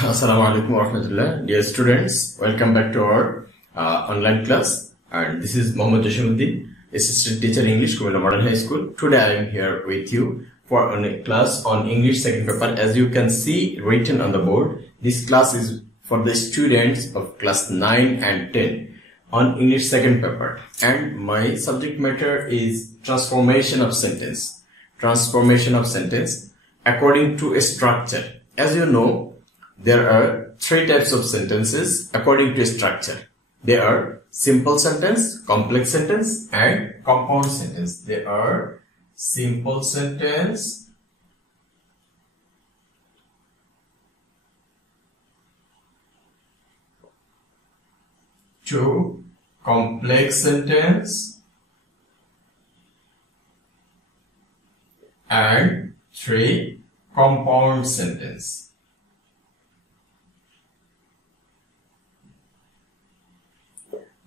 Assalamu alaikum warahmatullah. Dear students, welcome back to our online class. And this is Mohammad Jashimuddin, Assistant Teacher English, Kumela Model High School. Today I am here with you for a class on English second paper. As you can see written on the board, this class is for the students of class 9 and 10 on English second paper. And my subject matter is transformation of sentence. Transformation of sentence according to a structure. As you know, there are three types of sentences according to structure. They are simple sentence, complex sentence, and compound sentence. They are simple sentence, two complex sentence, and three compound sentence.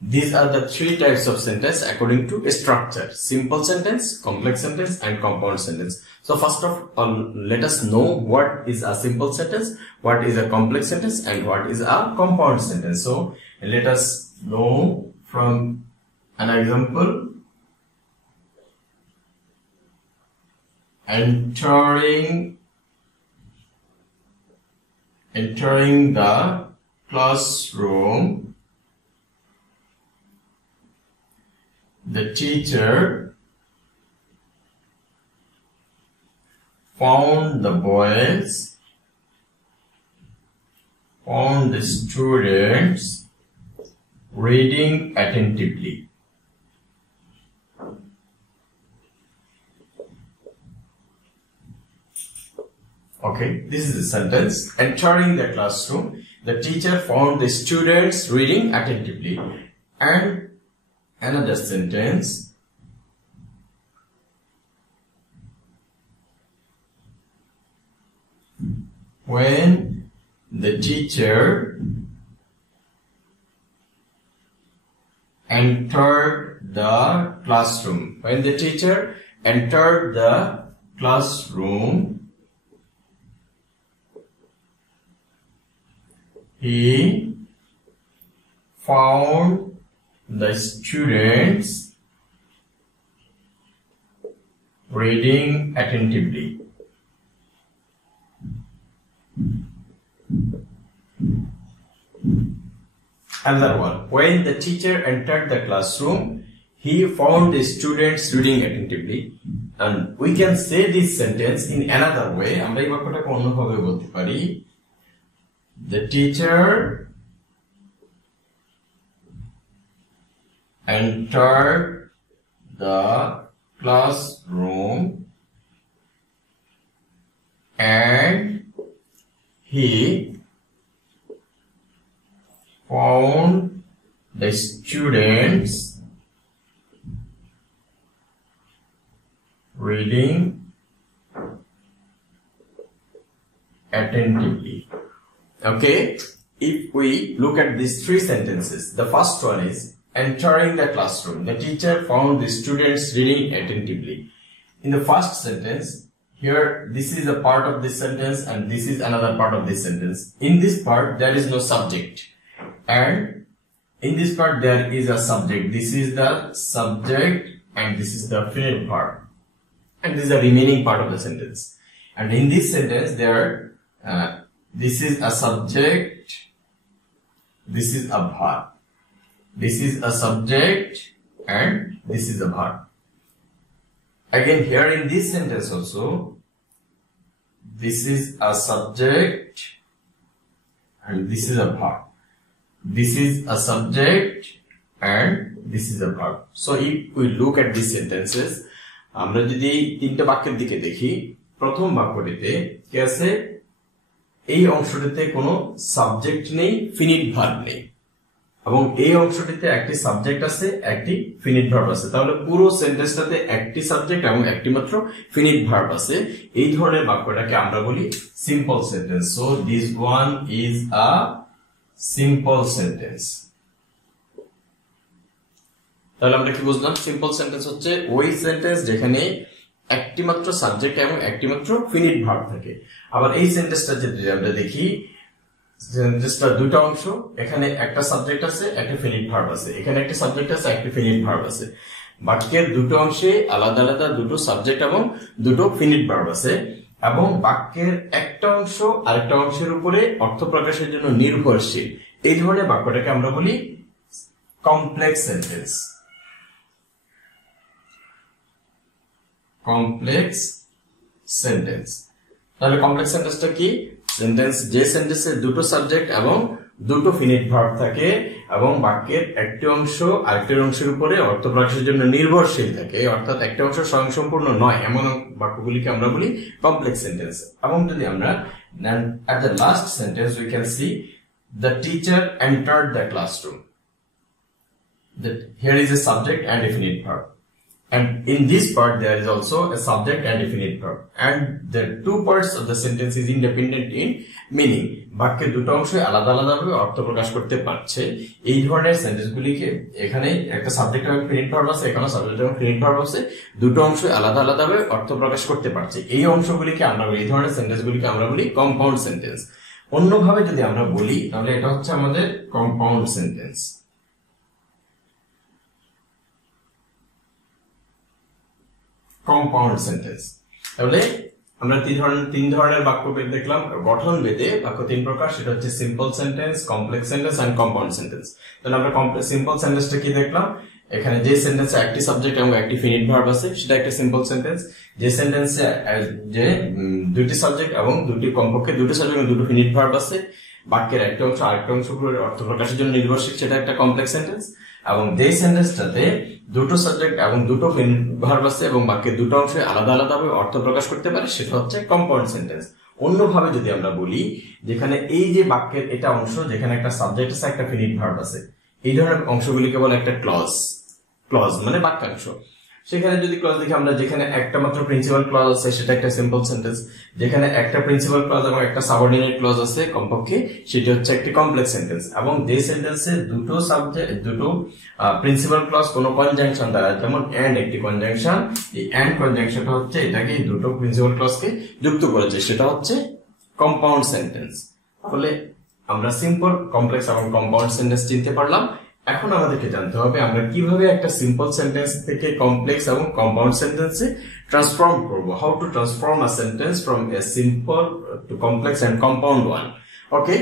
These are the three types of sentence according to structure: simple sentence, complex sentence, and compound sentence. So first of all, let us know what is a simple sentence, what is a complex sentence, and what is a compound sentence. So let us know from an example. Entering the classroom, the teacher found the students reading attentively. Okay, this is the sentence. Entering the classroom, the teacher found the students reading attentively. And another sentence. When the teacher entered the classroom. When the teacher entered the classroom, he found the students reading attentively. Another one. When the teacher entered the classroom, he found the students reading attentively. And we can say this sentence in another way. The teacher entered the classroom and he found the students reading attentively. Okay, if we look at these three sentences, the first one is entering the classroom. The teacher found the students reading attentively. In the first sentence, here this is a part of this sentence and this is another part of this sentence. In this part, there is no subject. And in this part, there is a subject. This is the subject and this is the finite part. And this is the remaining part of the sentence. And in this sentence, this is a subject, this is a verb. This is a subject and this is a verb. Again, here in this sentence also, this is a subject and this is a verb. This is a subject and this is a verb. So if we look at these sentences, আমরা যদি তিনটা বাক্যের দিকে দেখি, প্রথম বাক্যটিতে কি আছে? এই অংশটিতে কোনো সাবজেক্ট নেই, ফিনিট ভার্ব নেই। এবং এই অংশটিতে একটি সাবজেক্ট আছে, একটি ফিনিট ভার্ব আছে। তাহলে পুরো সেন্টেন্সটাতে একটি সাবজেক্ট এবং একটি মাত্র ফিনিট ভার্ব আছে। এই ধরনের বাক্যটাকে আমরা বলি simple sentence. So this one is a simple sentence. তাহলে আমরা কি বুঝলাম? সিম্পল সেন্টেন্স হচ্ছে ওই সেন্টেন্স যেখানে একটি মাত্র সাবজেক্ট এবং একটি মাত্র ফিনিট ভার্ব থাকে। আবার এই সেন্টেন্সটা যদি আমরা দেখি, সেন্টেন্সটা দুটো অংশ, এখানে একটা সাবজেক্ট আছে, একটা ফিনিট ভার্ব আছে, এখানে একটা সাবজেক্ট আছে, একটা ফিনিট ভার্ব আছে। বাক্যের দুটো অংশে আলাদা আলাদা দুটো সাবজেক্ট এবং দুটো ফিনিট ভার্ব আছে, এবং বাক্যের একটা অংশ আরেকটা অংশের উপরে অর্থ প্রকাশের জন্য নির্ভরশীল। এই ধরনের বাক্যটাকে আমরা বলি কমপ্লেক্স সেন্টেন্স। Complex sentence. তাহলে কমপ্লেক্স সেন্টেন্সটা কি? সেন্টেন্স, যে সেন্টেন্সে দুটো সাবজেক্ট এবং দুটো ফিনিট ভার্ব থাকে এবং বাক্যের একটি অংশ আরেকটি অংশের উপরে অর্থ প্রকাশের জন্য নির্ভরশীল থাকে, অর্থাৎ একটা অংশ স্বয়ংসম্পূর্ণ নয়, এমন বাক্যগুলিকে আমরা বলি কমপ্লেক্স সেন্টেন্স। এবং যদি আমরা at the last sentence we can see the teacher entered the classroom. That here is a subject and a finite verb, and in this part there is also a subject and a finite verb, and the two parts of the sentence is independent in meaning. বাক্যের দুটো অংশে আলাদা আলাদা ভাবে অর্থ প্রকাশ করতে পারছে। এই ধরনের সেন্টেন্সগুলিকে, এখানে একটা সাবজেক্ট এবং ফিনিট ভার্ব আছে, এখানে সাবজেক্ট এবং ফিনিট ভার্ব আছে, দুটো অংশ আলাদা আলাদা ভাবে অর্থ প্রকাশ করতে পারছে, এই অংশগুলিকে আমরা বলি, এই ধরনের সেন্টেন্সগুলিকে আমরা বলি কম্পাউন্ড সেন্টেন্স। অন্যভাবে যদি আমরা বলি তাহলে এটা হচ্ছে আমাদের কম্পাউন্ড সেন্টেন্স। Compound sentence. তাহলে আমরা তিন ধরনের বাক্য দেখলাম। গঠন ভেদে বাক্য তিন প্রকার, সেটা হচ্ছে simple sentence, complex sentence and compound sentence. তাহলে আমরা সিম্পল সেন্টেন্সটা কি দেখলাম? এখানে যে সেন্টেন্সে একটি সাবজেক্ট এবং একটি ফিনিট ভার্ব আছে সেটা একটা সিম্পল সেন্টেন্স। যে সেন্টেন্সে যে দুটি সাবজেক্ট এবং কমপক্ষে দুটো সাবজেক্ট এবং দুটো ফিনিট ভার্ব আছে, বাক্যের একটা অংশ আরেকটা অংশ অর্থ প্রকাশের জন্য নির্ভরশীল, সেটা একটা কমপ্লেক্স সেন্টেন্স। এবং যে সেন্টেন্সটাতে দুটো সাবজেক্ট এবং দুটো ফিনিট ভার্ব আছে এবং বাক্যের দুটো অংশে আলাদা আলাদা ভাবে অর্থ প্রকাশ করতে পারে, সেটা হচ্ছে কম্পাউন্ড সেন্টেন্স। অন্যভাবে যদি আমরা বলি, যেখানে এই যে বাক্যের এটা অংশ, যেখানে একটা সাবজেক্ট আছে একটা ফিনিট ভার্ব আছে, এই ধরনের অংশগুলিকে বলে একটা ক্লজ। ক্লজ মানে বাক্যাংশ। সেখানে যদি ক্লজ দেখি আমরা, যেখানে একটা মাত্র প্রিন্সিপাল ক্লজ আছে সেটা একটা সিম্পল সেন্টেন্স, যেখানে একটা প্রিন্সিপাল ক্লজ এবং একটা সাবঅর্ডিনেট ক্লজ আছে কমপক্ষে, সেটা হচ্ছে একটি কমপ্লেক্স সেন্টেন্স। এবং যে সেন্টেন্সে দুটো সাবজেক্ট, দুটো প্রিন্সিপাল ক্লজ কোনো কনজাংশন দ্বারা, যেমন এন্ড একটি কনজাংশন, এই এন্ড কনজাংশনটা হচ্ছে এটাকে দুটো প্রিন্সিপাল ক্লজকে যুক্ত করেছে, সেটা হচ্ছে কম্পাউন্ড সেন্টেন্স। তাহলে আমরা সিম্পল, কমপ্লেক্স এবং কম্পাউন্ড সেন্টেন্স চিনতে পারলাম। এখন আমাদেরকে জানতে হবে আমরা কিভাবে একটা সিম্পল সেন্টেন্স থেকে কমপ্লেক্স এবং কম্পাউন্ড সেন্টেন্সে ট্রান্সফর্ম করব। How to transform a sentence from a simple to complex and compound one. Okay,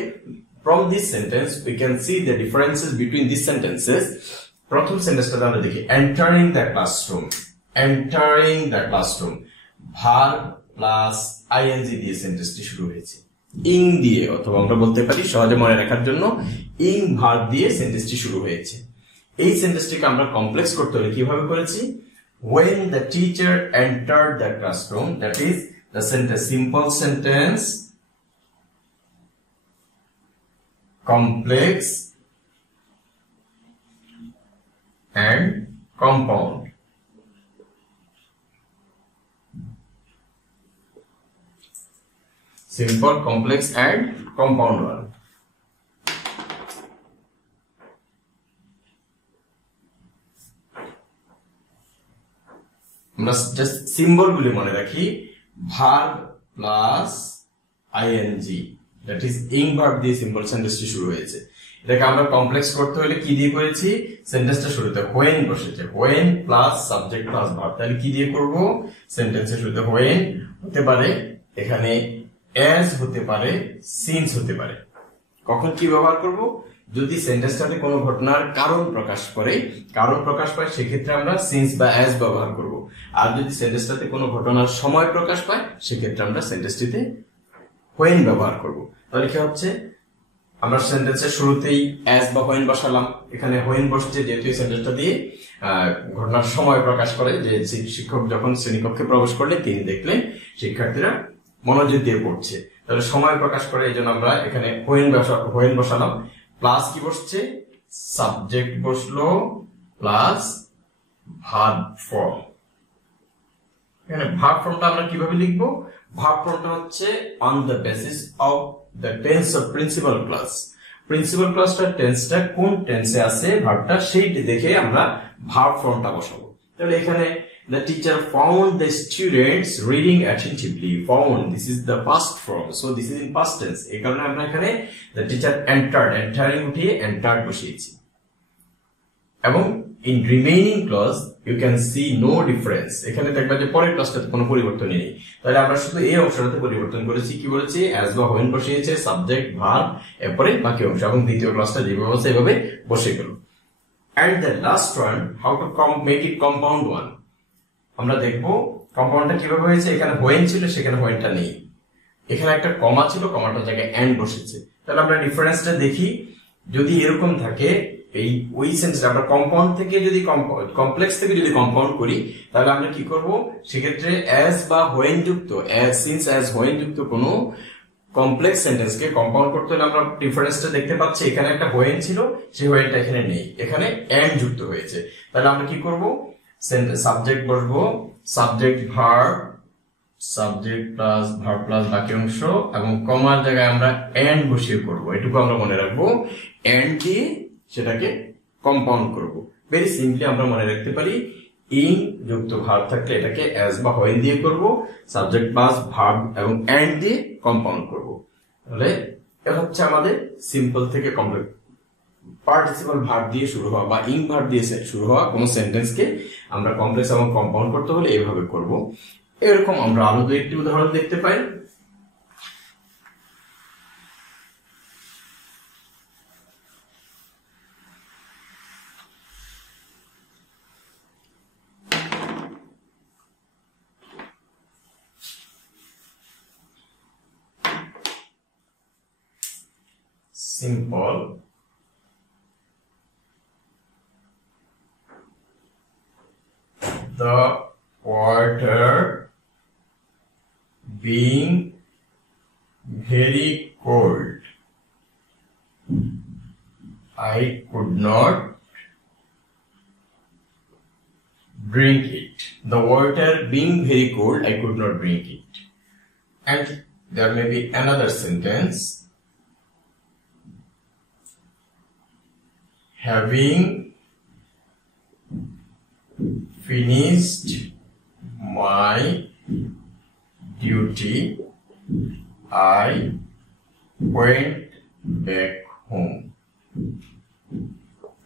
from this sentence we can see the differences between this sentences. প্রথম সেন্টেন্সটা আমরা দেখি, entering the classroom. Entering the classroom, verb plus ING দিয়ে সেন্টেন্সটি শুরু হয়েছে, ইং দিয়ে, অথবা আমরা বলতে পারি সহজে মনে রাখার জন্য ইং ভার্ব দিয়ে সেন্টেন্সটি শুরু হয়েছে। এই সেন্টেন্সটিকে আমরা কমপ্লেক্স করতে হলে কিভাবে করেছি? when the teacher entered the classroom, that is the sentence simple sentence, complex and compound. Simple, complex and compound one. আমরা জাস্ট সিম্বল গুলি মনে রাখি, verb plus ING, that is ing verb দিয়ে সিম্পল সেন্টেন্সটি শুরু হয়েছে। এটাকে আমরা কমপ্লেক্স করতে হলে কি দিয়ে করেছি? সেন্টেন্সটা শুরুতে হোয়েন বসেছে, when plus subject plus verb. তাহলে কি দিয়ে করব? সেন্টেন্সের শুরুতে হোয়েন হতে পারে, এখানে অ্যাজ হতে পারে, সিন্স হতে পারে। কখন কি ব্যবহার করব? যদি সেন্টেন্সটাতে কোনো ঘটনার কারণ প্রকাশ পায়, সেক্ষেত্রে আমরা সিন্স বা অ্যাজ ব্যবহার করব। আর যদি সেন্টেন্সটাতে কোনো ঘটনার সময় প্রকাশ পায়, সেক্ষেত্রে আমরা সেন্টেন্সটিতে হোয়েন ব্যবহার করব। তাহলে কি হচ্ছে? আমরা সেন্টেন্সের শুরুতেই অ্যাজ বা হোয়েন বসালাম, এখানে হোয়েন বসছে যেহেতু এই সেন্টেন্সটা দিয়ে ঘটনার সময় প্রকাশ করে, যে শিক্ষক যখন শ্রেণীকক্ষে প্রবেশ করলেন তিনি দেখলেন শিক্ষার্থীরা মনোযোগ দিয়ে পড়ছে, তাহলে সময় প্রকাশ করে, এই জন্য আমরা এখানে হোয়েন বসালাম। প্লাস কি বসছে? সাবজেক্ট বসলো প্লাস ভার্ব ফর্ম। এখানে ভার্ব ফর্মটা আমরা কিভাবে লিখবো? ভার্ব ফর্মটা হচ্ছে on the basis of the tense of principal class. Principal ক্লাসটা টেন্সটা কোন টেন্সে আছে ভার্বটা, সেইটি দেখে আমরা ভার্ব ফর্মটা বসাবো। তাহলে এখানে the teacher found the students reading attentively. Found, this is the past form, so this is in past tense. এই কারণে আমরা এখানে the teacher entered, entering উঠিয়ে entered বসিয়েছি। এবং in remaining clause you can see no difference, এখানে দেখবা যে পরের ক্লাসটাতে কোনো পরিবর্তন নেই। তাহলে আমরা শুধু এই অংশটাতে পরিবর্তন করেছি, কি বলেছি, as বা when বসিয়েছে, সাবজেক্ট ভার্ব, এরপরে বাকি অংশ, এবং দ্বিতীয় ক্লাসটা যেভাবে আছে এভাবে বসে গেল। And the last one, how to make it compound one. আমরা দেখবো কম্পাউন্ডটা কিভাবে হয়েছে। এখানে when ছিল, সেখানে whenটা নেই। এখানে একটা কমা ছিল, কমাটার জায়গায় and বসেছে। তাহলে আমরা ডিফারেন্সটা দেখি। যদি এরকম থাকে, এই ওই সেন্সটা আমরা কম্পাউন্ড থেকে যদি কমপ্লেক্স থেকে যদি কম্পাউন্ড করি, তাহলে আমরা কি করব, সেক্ষেত্রে as বা when যুক্ত, since as when যুক্ত কোনো কমপ্লেক্স সেন্টেন্সকে কম্পাউন্ড করতে হলে আমরা ডিফারেন্সটা দেখতে পাচ্ছি। এখানে একটা when ছিল, সেই whenটা এখানে নেই, এখানে and যুক্ত হয়েছে। তাহলে আমরা কি করব, সাবজেক্ট বসবো, subject verb, subject plus verb plus বাকি অংশ, এবং কমার জায়গায় আমরা and বসিয়ে করব। এটুকু আমরা মনে রাখবো, and দিয়ে সেটাকে কম্পাউন্ড করব। ভেরি সিম্পলি আমরা মনে রাখতে পারি, ইন যুক্ত ভার্ব থাকলে এটাকে as বা when দিয়ে করব, সাবজেক্ট প্লাস ভার্ব এবং and দিয়ে কম্পাউন্ড করব। তাহলে এটা হচ্ছে আমাদের সিম্পল থেকে কমপ্লেক্স পার্টিসিপাল ভার্ব দিয়ে শুরু হওয়া বা ইন ভার্ব দিয়ে শুরু হওয়া কোন সেন্টেন্সকে আমরা কমপ্লেক্স এবং কম্পাউন্ড করতে হলে এইভাবে করব। এরকম আমরা আরো দুই একটি উদাহরণ দেখতে পাই। Simple, the water being very cold, I could not drink it. The water being very cold, I could not drink it. And there may be another sentence, having finished my duty, I went back home.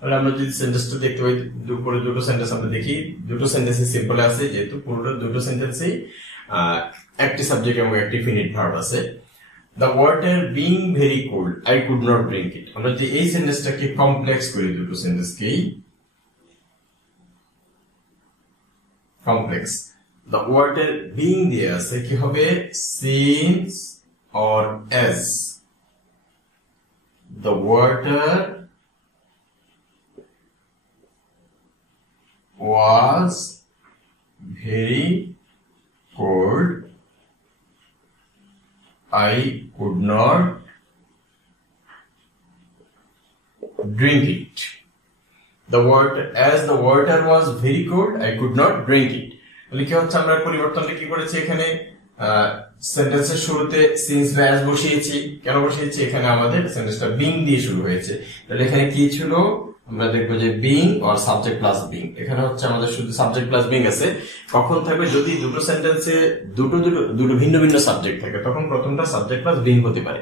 আমরা যদি সেন্টেন্সটা দেখতে পাই, দুপুরে দুটো sentence আমরা দেখি, দুটো সেন্টেন্সই simple আছে, যেহেতু পুরোটা দুটো সেন্টেন্সই একটি সাবজেক্ট এবং একটি ফিনিট ভার্ব আছে। The water being very cold, I could not drink it. আমরা যে এই সেন্টেন্সটাকে কমপ্লেক্স করি, দুটো সেন্টেন্সকেই কমপ্লেক্স, the water being দিয়ে আছে, কি হবে, since or as. The water was very cold, I could not drink it. The water, as the water was very cold, I could not drink it. তাহলে কি হচ্ছে, আমরা পরিবর্তনটা কি করেছি, এখানে সেন্টেন্সের শুরুতে সিন্স বা as বসিয়েছি। কেন বসিয়েছি, এখানে আমাদের সেন্টেন্সটা being দিয়ে শুরু হয়েছে। তাহলে এখানে কি ছিল, আমরা দেখবো যে being or subject plus being। এখানে হচ্ছে আমাদের শুধু সাবজেক্ট প্লাস being আছে। কখন থাকবে, যদি দুটো সেন্টেন্সে দুটো ভিন্ন ভিন্ন সাবজেক্ট থাকে, তখন প্রথমটা সাবজেক্ট প্লাস being হতে পারে।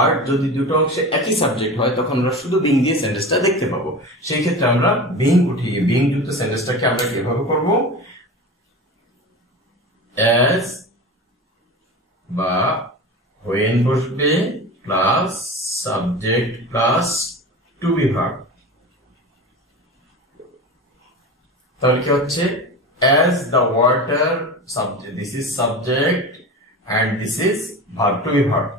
আর যদি দুটো অংশে একই সাবজেক্ট হয়, তখন আমরা শুধু being দিয়ে সেন্টেন্সটা দেখতে পাবো। সেই ক্ষেত্রে আমরা being উঠিয়ে being যুক্ত সেন্টেন্সটাকে আমরা কিভাবে করব, as বা when বসবে plus subject plus to be verb. তাহলে কি হচ্ছে, as the water, subject, this is subject and this is verb to be verb,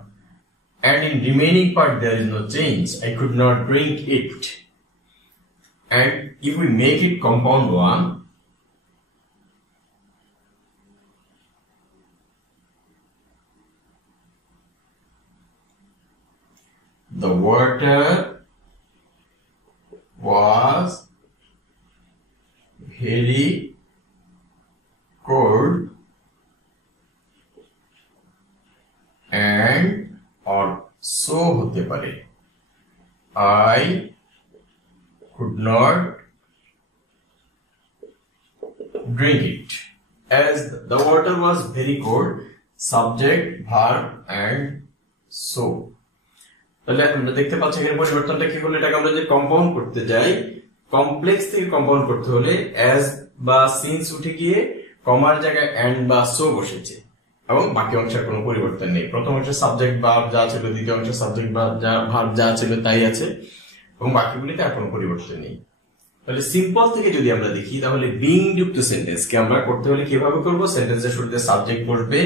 and in remaining part there is no change, I could not drink it. And if we make it compound one, the water was very cold and or so হতে পারে, I could not drink it. As the water was very cold, subject, verb and so. তাহলে আমরা দেখতে পাচ্ছি এখানে পরিবর্তনটা কি হলো, এটাকে আমরা যে কম্পাউন্ড করতে যাই, কমপ্লেক্স থেকে কম্পাউন্ড করতে হলে as বা since উঠে গিয়ে কমার জায়গায় and বা so বসেছে এবং বাকি অংশের কোনো পরিবর্তন নেই। প্রথম অংশের সাবজেক্ট ভার্ব যা ছিল, দ্বিতীয় অংশের সাবজেক্ট ভার্ব যা ছিল তাই আছে এবং বাকিগুলিতে আর কোনো পরিবর্তন নেই। তাহলে সিম্পল থেকে যদি আমরা দেখি তাহলে বিং যুক্ত সেন্টেন্স কে আমরা করতে হলে কিভাবে করব, সেন্টেন্সের শুরুতে সাবজেক্ট বসবে,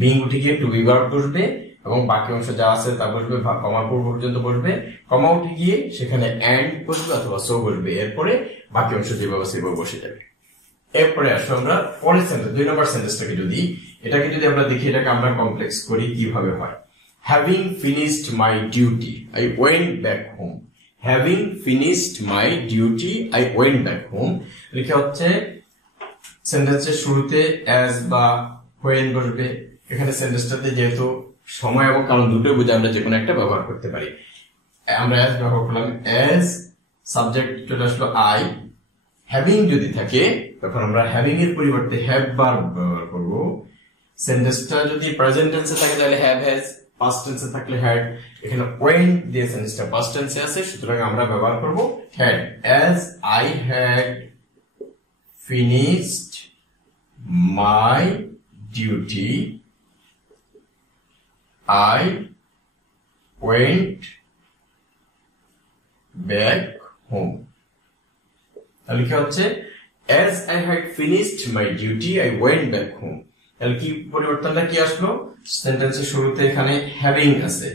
বিং উঠে গিয়ে টু বি ভার্ব বসবে এবং বাকি অংশ যা আছে তা বসবে, কমা পূর্ব পর্যন্ত বসবে, কমা উঠে গিয়ে সেখানে এন্ড বসবে অথবা সো বসবে, এরপরে বাকি অংশ যেভাবে সেভাবে বসে যাবে। এরপরে আসো আমরা পরের সেন্টেন্স 2 নম্বর সেন্টেন্সটাকে এটাকে যদি আমরা দেখি, এটাকে আমরা কমপ্লেক্স করি কিভাবে হয়। Having finished my duty I went back home. Having finished my duty I went back home লিখে হচ্ছে সেন্টেন্সের শুরুতে অ্যাজ বা হোয়েন বসবে। এখানে সেন্টেন্সটাতে যেহেতু সময় এবং কারণ দুটোই বুঝে আমরা যে কোনো একটা ব্যবহার করতে পারি। আমরা অ্যাজ ব্যবহার করলাম, অ্যাজ সাবজেক্ট চলে আসলো আই, হ্যাভিং যদি থাকে তখন আমরা হ্যাভিং এর পরিবর্তে হ্যাভ ভার্ব ব্যবহার করব। সেন্টেন্সটা যদি প্রেজেন্ট টেন্সে থাকে তাহলে হ্যাভ হ্যাজ, পাস্ট টেন্সে থাকলে হ্যাড। এখানে ওয়েন্ট দিয়ে সেন্টেন্সটা পাস্ট টেন্সে আছে, সুতরাং আমরা ব্যবহার করব had. As I had finished my duty I went back home. তাহলে কি হচ্ছে, as I had finished my duty I went back home। তাহলে কি পরিবর্তনটা কি আসলো, সেন্টেন্সের শুরুতে এখানে হ্যাভিং আছে,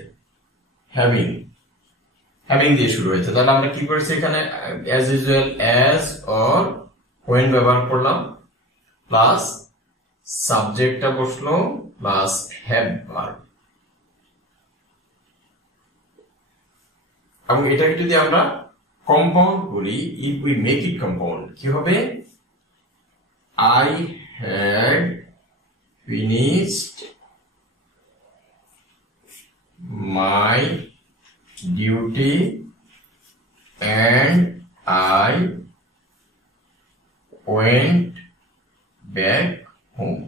হ্যাভিং দিয়ে শুরু হয়েছে। তাহলে আমরা কি করেছি এখানে as usual as or when ব্যবহার করলাম, প্লাস সাবজেক্টটা বসলো প্লাস হ্যাভ ভার্ব। এবং এটাকে যদি আমরা কম্পাউন্ড করি, if we make it compound কি হবে, I had finished my duty and I went back home।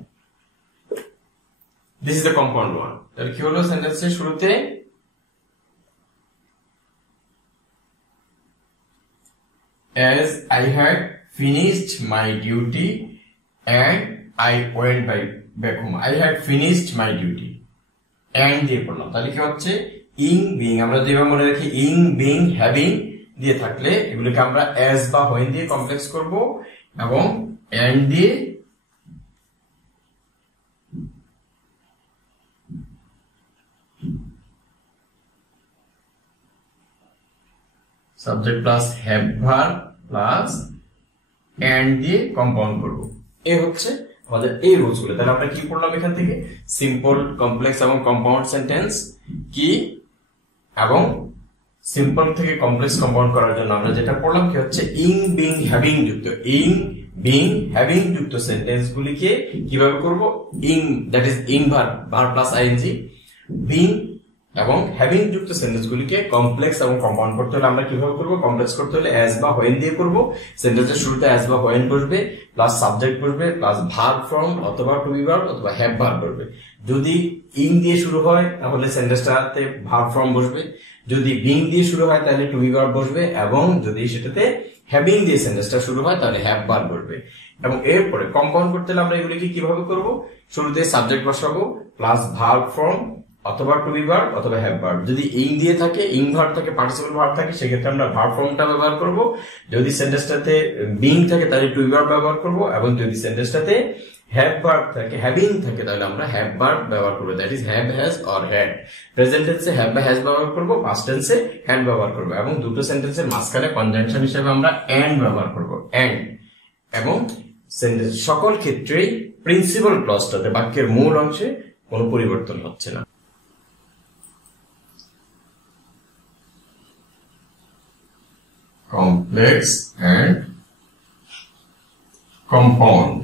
This is the compound one। তাহলে কি হলো, সেন্টেন্সের শুরুতে as I had finished my duty and I went back home। I had finished my duty and দিয়ে পড়লাম। তাহলে কি হচ্ছে, ইং বিং আমরা যেভাবে মনে রাখি, ইং বিং হ্যাভিং দিয়ে থাকলে এগুলোকে আমরা as বা when দিয়ে কমপ্লেক্স করব এবং and দিয়ে subject plus have verb plus and দিয়ে কম্পাউন্ড করব। এই হচ্ছে আমাদের এই রুলস গুলো। তাহলে আমরা কি পড়লাম এখান থেকে, সিম্পল, কমপ্লেক্স এবং কম্পাউন্ড সেন্টেন্স কি, এবং সিম্পল থেকে কমপ্লেক্স কম্পাউন্ড করার জন্য আমরা যেটা পড়লাম কি হচ্ছে, ইং বিং হ্যাভিং যুক্ত, ইং বিং হ্যাভিং যুক্ত সেন্টেন্স গুলিকে কিভাবে করব, ing that is ing verb, verb plus ING, being এবং হ্যাভিং যুক্ত সেন্টেন্স গুলিকে কমপ্লেক্স এবং কম্পাউন্ড করতে হলে আমরা কিভাবে করব, কমপ্লেক্স করতে হলে as বা when দিয়ে করব। সেন্টেন্সের শুরুতে as বা when বসবে, প্লাস সাবজেক্ট বসবে, প্লাস ভার্ব ফর্ম অথবা টু বি ভার্ব অথবা হ্যাভ ভার্ব বসবে। যদি ইং দিয়ে শুরু হয় তাহলে সেন্টেন্সটাতে ভার্ব ফর্ম বসবে, যদি বিং দিয়ে শুরু হয় তাহলে টু বি ভার্ব বসবে, এবং যদি সেটাতে হ্যাভিং দিয়ে সেন্টেন্সটা শুরু হয় তাহলে হ্যাভ ভার্ব বসবে। এবং এরপরে কম্পাউন্ড করতে হলে আমরা এগুলিকে কিভাবে করব, শুরুতে সাবজেক্ট বসাবো প্লাস ভার্ব ফর্ম অথবা টু বি ভার্ব অথবা হ্যাভ ভার্ব। যদি ইং দিয়ে থাকে, ইং ভার্ব থাকে, পার্টিসিপল ভার্ব থাকে, সেক্ষেত্রে আমরা ভার্ব ফর্মটা ব্যবহার করব। যদি সেন্টেন্সটাতে বিং থাকে তাহলে টু বি ভার্ব ব্যবহার করব, এবং যদি সেন্টেন্সটাতে হ্যাভ ভার্ব থাকে, হ্যাভিং থাকে, তাহলে আমরা হ্যাভ ভার্ব ব্যবহার করব, that is have, has or had. Present টেন্সে হ্যাভ বা হ্যাজ ব্যবহার করব, পাস্ট টেন্সে হ্যাড ব্যবহার করব, এবং দুটো সেন্টেন্সের মাঝখানে কনজাংশন হিসেবে আমরা এন্ড ব্যবহার করব, এন্ড। এবং সেন্টেন্স সকল ক্ষেত্রেই প্রিন্সিপাল ক্লজটাতে, বাক্যের মূল অংশে কোনো পরিবর্তন হচ্ছে না। Complex and compound।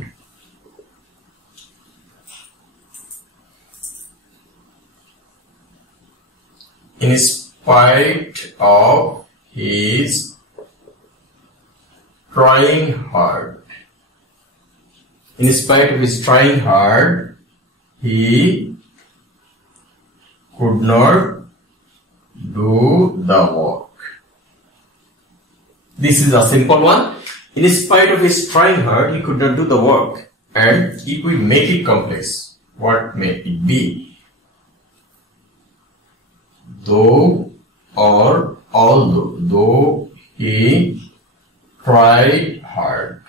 In spite of his trying hard, In spite of his trying hard, he could not do the work. This is a simple one. In spite of his trying hard, he could not do the work. And if we make it complex, what may it be? Though or although, though he tried hard,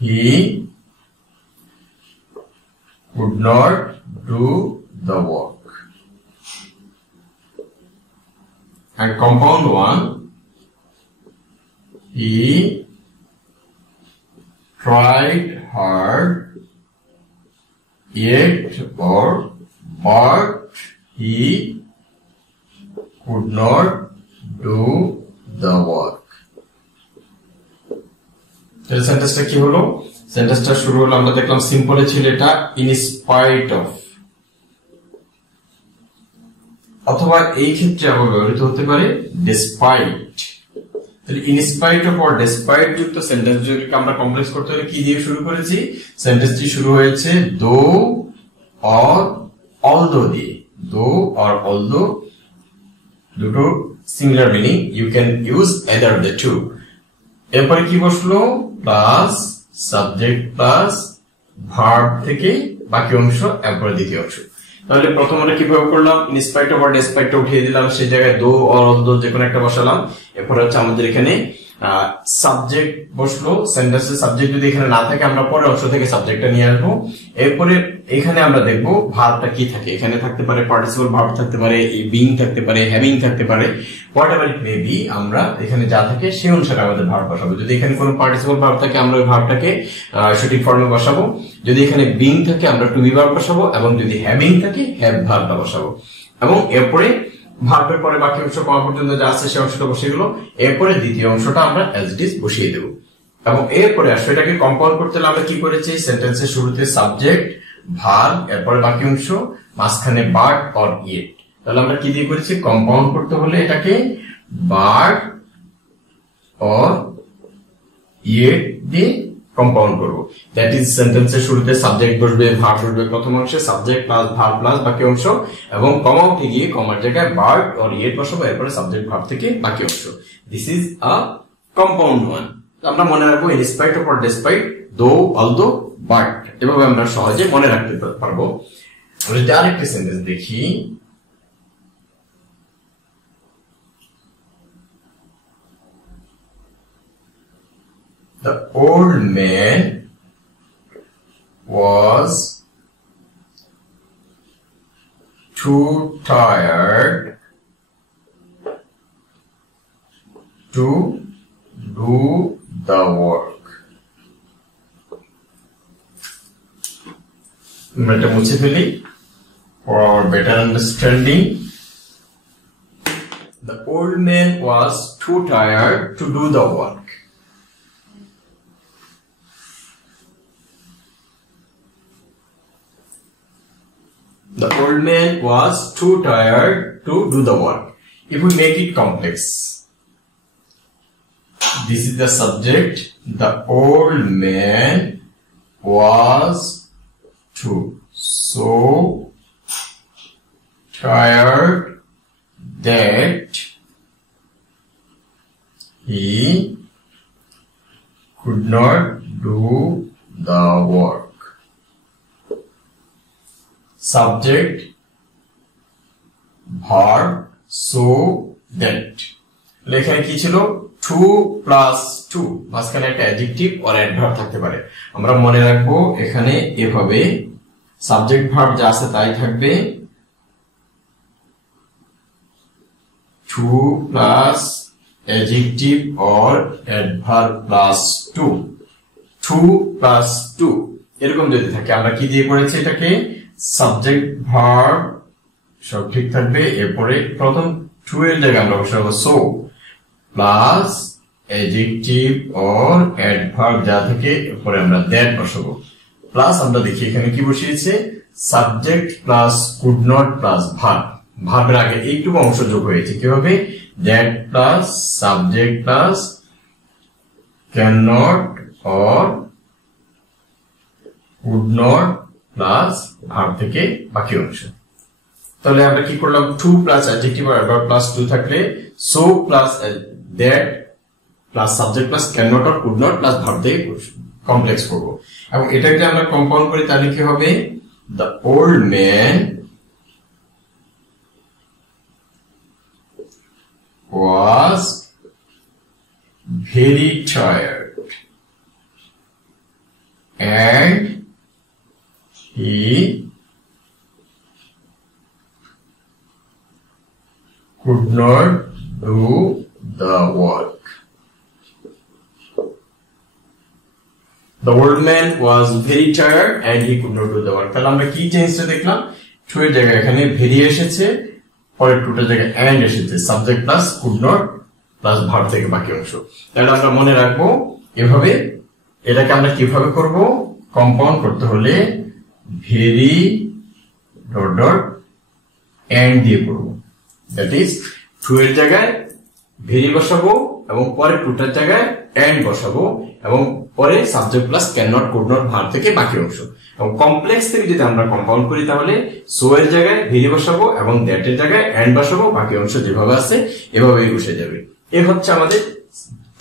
he could not do the work. And compound one, he tried hard, yet or but he could not do the work. তাহলে সেন্টেন্সটা কি হলো? সেন্টেন্সটা শুরু হলো, আমরা দেখলাম সিম্পলে ছিল এটা ইন স্পাইট অফ, অথবা এই ক্ষেত্রে আবার ব্যবহৃত হতে পারে ডিসপাইট। তাহলে in spite of or despite যুক্ত সেন্টেন্স যদি আমরা কমপ্লেক্স করতে হলে কি দিয়ে শুরু করেছি? সেন্টেন্সটি শুরু হয়েছে দো অর অলদো দিয়ে। দো অর অলদো দুটো similar meaning, you can use either the two. এরপরে কি বসলো? প্লাস সাবজেক্ট প্লাস ভার্ব থেকে বাকি অংশ, এরপরে দ্বিতীয় অংশ। তাহলে প্রথম আমরা কিভাবে করলাম? In spite of or despite উঠিয়ে দিলাম, সেই জায়গায় দো অর অলদো যে কোনো একটা বসালাম। এরপরে হচ্ছে আমাদের এখানে সাবজেক্ট বসলো। সেন্টেন্সের সাবজেক্ট যদি এখানে না থাকে, আমরা পরের অংশ থেকে সাবজেক্টটা নিয়ে আসবো। এরপরে এখানে আমরা দেখবো ভার্বটা কি থাকে। এখানে থাকতে পারে পার্টিসিপল ভার্ব, থাকতে পারে বিং, থাকতে পারে হ্যাভিং, থাকতে পারে হোয়াটএভার ইট মে বি। আমরা এখানে যা থাকে সেই অনুসারে আমাদের ভার্ব বসাবো। যদি এখানে কোনো পার্টিসিপল ভার্ব থাকে, আমরা ওই ভার্বটাকে সঠিক ফর্মে বসাবো। যদি এখানে বিং থাকে, আমরা টু বি ভার্ব বসাবো, এবং যদি হ্যাভিং থাকে, হ্যাভ ভার্বটা বসাবো। এবং এরপরে ভার্বের পরে বাকি অংশ কমা পর্যন্ত যা আছে সেই অংশটা বসিয়ে গেল। এরপরে দ্বিতীয় অংশটা আমরা অ্যাজ ইট ইজ বসিয়ে দেবো। এবং এরপরে সেটাকে কম্পাউন্ড করতে হলে আমরা কি করেছি? সেন্টেন্সের শুরুতে সাবজেক্ট, ভার্ব, এরপরে বাকি অংশ, মাঝখানে বার্ড অর ইয়েট। তাহলে আমরা কি দিয়ে করেছি? কম্পাউন্ড করতে হলে এটাকে বার্ড অর ইয়েট দিয়ে কম্পাউন্ড করবো। দ্যাট ইজ সেন্টেন্সের শুরুতে সাবজেক্ট বসবে, ভার্ব বসবে প্রথম অংশে, সাবজেক্ট প্লাস ভার্ব প্লাস বাকি অংশ, এবং কমা উঠে গিয়ে কমার জায়গায় বার্ড অর ইয়েট বসাবো, এরপরে সাবজেক্ট ভার্ব থেকে বাকি অংশ। This is a compound one. আমরা মনে রাখবো in spite of or despite, দো, অলদো, বাট, এভাবে আমরা সহজে মনে রাখতে পারবো। আমরা যদি আরেকটি সেন্টেন্স দেখি, the old man was too tired to do the work. আমরা এটা মুছে ফেলি for our better understanding. The old man was too tired to do the work. The old man was too tired to do the work. If we make it complex, this is the subject. The old man was too so tired that he could not do the work. Subject, verb, so that. এখানে কি ছিল? Two plus two, মাঝখানে একটা adjective or adverb থাকতে পারে। আমরা মনে রাখবো এখানে এভাবে সাবজেক্ট ভার্ব যা আছে তাই থাকবে, to plus adjective or adverb plus to, to plus to, এরকম যদি থাকে আমরা কি দিয়ে করেছি এটাকে? সাবজেক্ট ভার্ব সব ঠিক থাকবে, এরপরে প্রথম টু এর জায়গায় আমরা বসাবো so, plus adjective or adverb যা থাকে এরপরে আমরা দ্যাট বসাবো। প্লাস আমরা দেখি এখানে কি বসিয়েছে? Subject plus could not plus verb, ভার্বের আগে এইটুকু অংশ যোগ হয়েছে কিভাবে? That plus subject plus can not or would not plus verb থেকে বাকি অংশ। তাহলে আমরা কি করলাম, টু প্লাস অ্যাডজেক্টিভ আর অ্যাডভার্ব প্লাস টু থাকলে so plus that plus subject plus can not আর কুড নট প্লাস ভার্ব থেকে কমপ্লেক্স করব। এবং এটাকে আমরা কম্পাউন্ড করি, তাহলে কি হবে, the old man was very tired and he could not do the work. The old man was very tired and he could not do the work. তাহলে আমরা কি চেঞ্জটা দেখলাম, টু এর জায়গায় এখানে ভেরি এসেছে, পরের টুটার জায়গায় এন্ড এসেছে, subject plus could not plus verb থেকে বাকি অংশ। তাহলে আমরা মনে রাখবো এভাবে। এটাকে আমরা কিভাবে করব, কম্পাউন্ড করতে হলে ভেরি ডট ডট এন্ড দিয়ে করব। দ্যাট ইজ টু এর জায়গায় ভেরি বসাবো এবং পরে টুটার জায়গায় এন্ড বসাবো এবং পরে subject plus can not could not verb থেকে বাকি অংশ। এবং কমপ্লেক্স থেকে যদি আমরা কম্পাউন্ড করি তাহলে সো এর জায়গায় ভেরি বসাবো এবং দ্যাট এর জায়গায় এন্ড বসাবো, বাকি অংশ যেভাবে আছে এভাবেই বসে যাবে। এ হচ্ছে আমাদের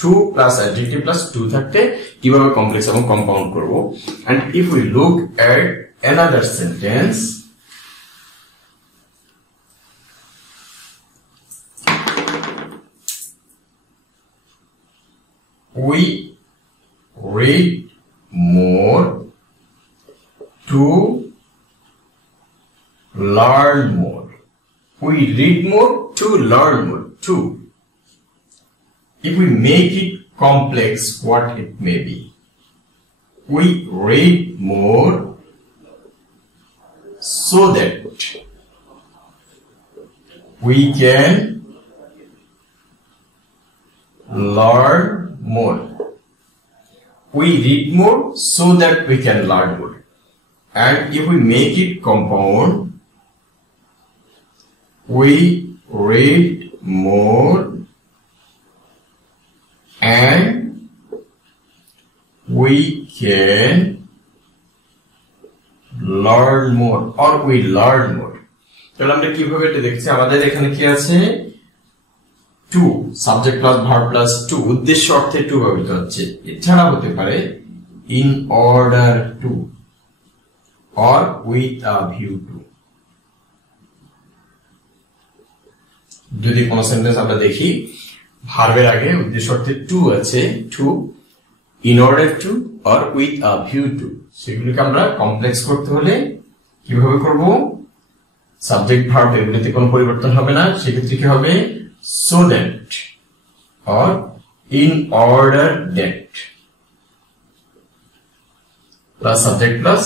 to plus adjective plus to থাকতে কিভাবে কমপ্লেক্স এবং কম্পাউন্ড করব। And if we look at another sentence, we read more to learn more. We read more to learn more. To. If we make it complex, what it may be? We read more so that we can learn more. We read more so that we can learn more. And if we make it compound, we read more and we can learn more, or we learn more. তাহলে আমরা কিভাবে এটা দেখছি, আমাদের এখানে কি আছে, to subject plus verb plus to, উদ্দেশ্য অর্থে টু ব্যবহৃত হচ্ছে। এছাড়া হতে পারে in order to or with a view to. যদি কোন সেন্টেন্স আমরা দেখি ভার্বের আগে উদ্দেশ্য অর্থে টু আছে, to, in order to or with a view to, সেগুলিকে আমরা কমপ্লেক্স করতে হলে কিভাবে করব, সাবজেক্ট ভার্ব এগুলিতে কোনো পরিবর্তন হবে না, সেক্ষেত্রে কি হবে, so that or in order that plus subject plus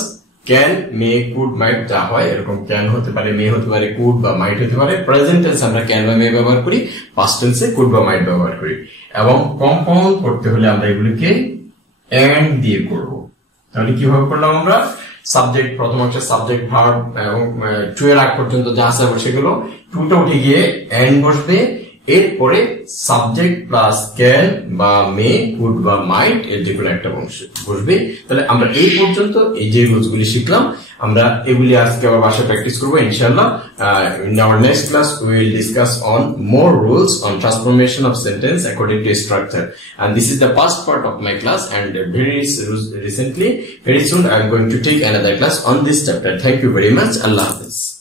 can, may, could, might যা হয় এরকম can হতে পারে, may হতে পারে, could বা might হতে পারে। প্রেজেন্ট টেন্স আমরা can বা may ব্যবহার করি, পাস্ট টেন্সে could বা might ব্যবহার করি। এবং কম্পাউন্ড করতে হলে আমরা এগুলিকে and দিয়ে করব। তাহলে কিভাবে করলাম আমরা, সাবজেক্ট প্রথম হচ্ছে সাবজেক্ট ভার্ব এবং টু এর আগ পর্যন্ত যা আছে সেগুলো, টুটা উঠে গিয়ে এন্ড বসবে, এরপরে সাবজেক্ট প্লাস ক্যান বা মে, কুড বা মাইট এর যে কোনো একটা অংশ বসবে। তাহলে আমরা এই পর্যন্ত এই যে রুলসগুলি শিখলাম, আমরা এগুলি আজকে আবার বাসায় প্র্যাকটিস করবো ইনশাআল্লাহ। In our next class we will discuss on more rules on transformation of sentence according to structure, and this is the first part of my class, and very soon I am going to take another class on this chapter. Thank you very much. Allah Hafiz.